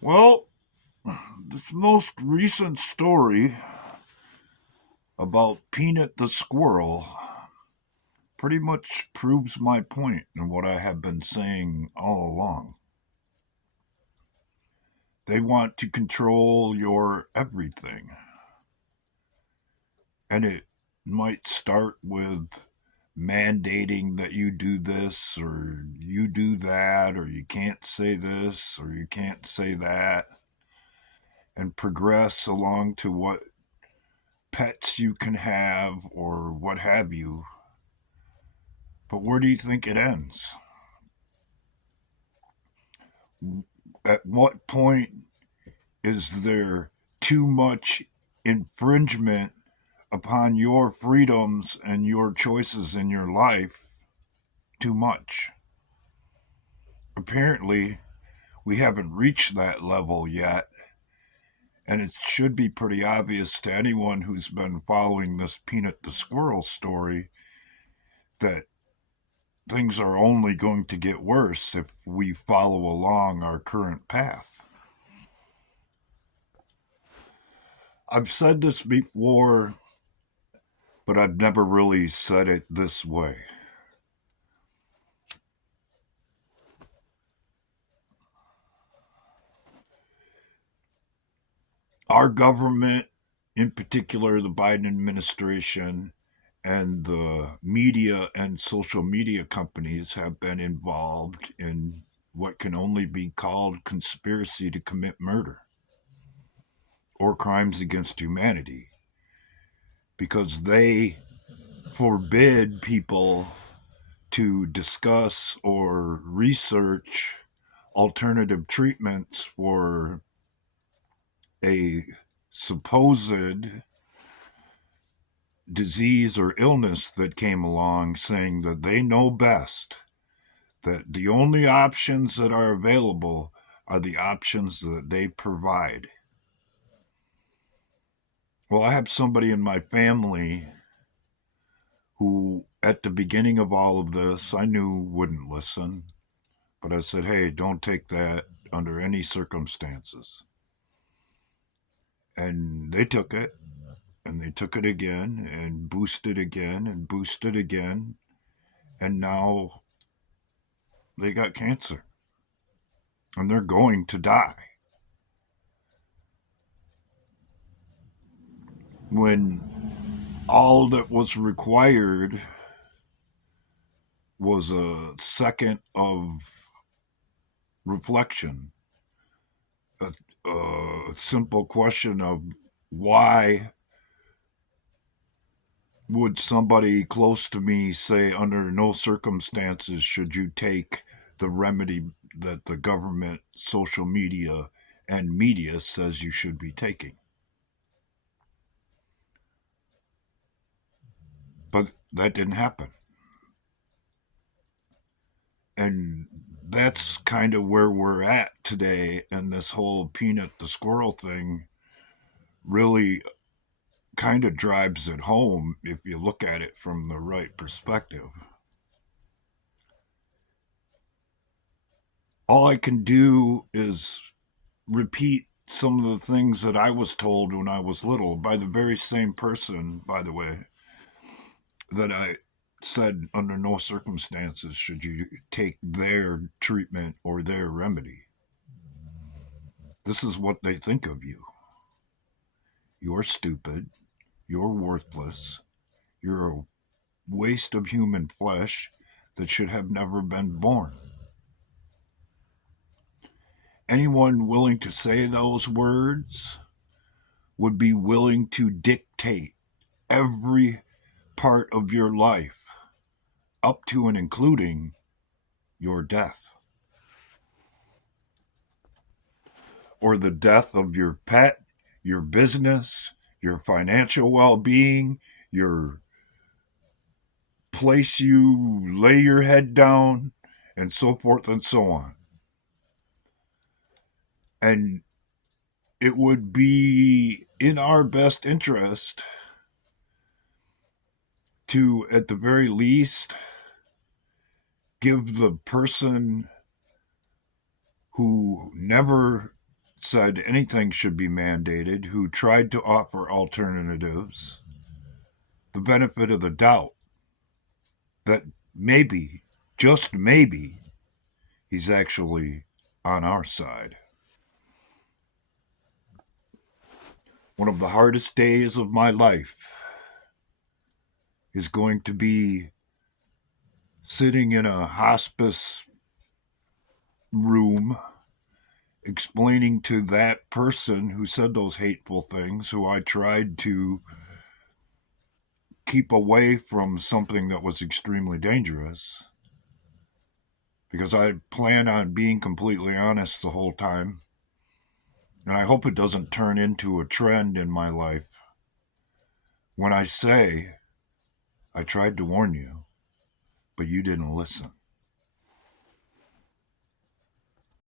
Well, this most recent story about Peanut the squirrel pretty much proves my point and what I have been saying all along. They want to control your everything. And it might start with mandating that you do this or you do that or you can't say this or you can't say that and progress along to what pets you can have or what have you. But where do you think it ends? At what point is there too much infringement upon your freedoms and your choices in your life? Too much. Apparently, we haven't reached that level yet, and it should be pretty obvious to anyone who's been following this Peanut the Squirrel story that things are only going to get worse if we follow along our current path. I've said this before, but I've never really said it this way. Our government, in particular the Biden administration, and the media and social media companies have been involved in what can only be called conspiracy to commit murder or crimes against humanity because they forbid people to discuss or research alternative treatments for a supposed disease or illness that came along, saying that they know best, that the only options that are available are the options that they provide. Well, I have somebody in my family who, at the beginning of all of this, I knew wouldn't listen, but I said, hey, don't take that under any circumstances. And they took it, and they took it again, and boosted again, and boosted again, and now they got cancer, and they're going to die. When all that was required was a second of reflection, a, a simple question of why would somebody close to me say, under no circumstances should you take the remedy that the government, social media, and media says you should be taking? But that didn't happen. And that's kind of where we're at today. And this whole Peanut the Squirrel thing really kind of drives it home if you look at it from the right perspective. All I can do is repeat some of the things that I was told when I was little by the very same person, by the way, that I said under no circumstances should you take their treatment or their remedy. This is what they think of you. You're stupid. You're worthless. You're a waste of human flesh that should have never been born. Anyone willing to say those words would be willing to dictate every part of your life, up to and including your death, or the death of your pet, your business, your financial well being, your place you lay your head down, and so forth and so on. And it would be in our best interest to, at the very least, give the person who never said anything should be mandated, who tried to offer alternatives, the benefit of the doubt that maybe, just maybe, he's actually on our side. One of the hardest days of my life is going to be sitting in a hospice room explaining to that person who said those hateful things, who I tried to keep away from something that was extremely dangerous, because I plan on being completely honest the whole time. And I hope it doesn't turn into a trend in my life when I say, I tried to warn you, but you didn't listen.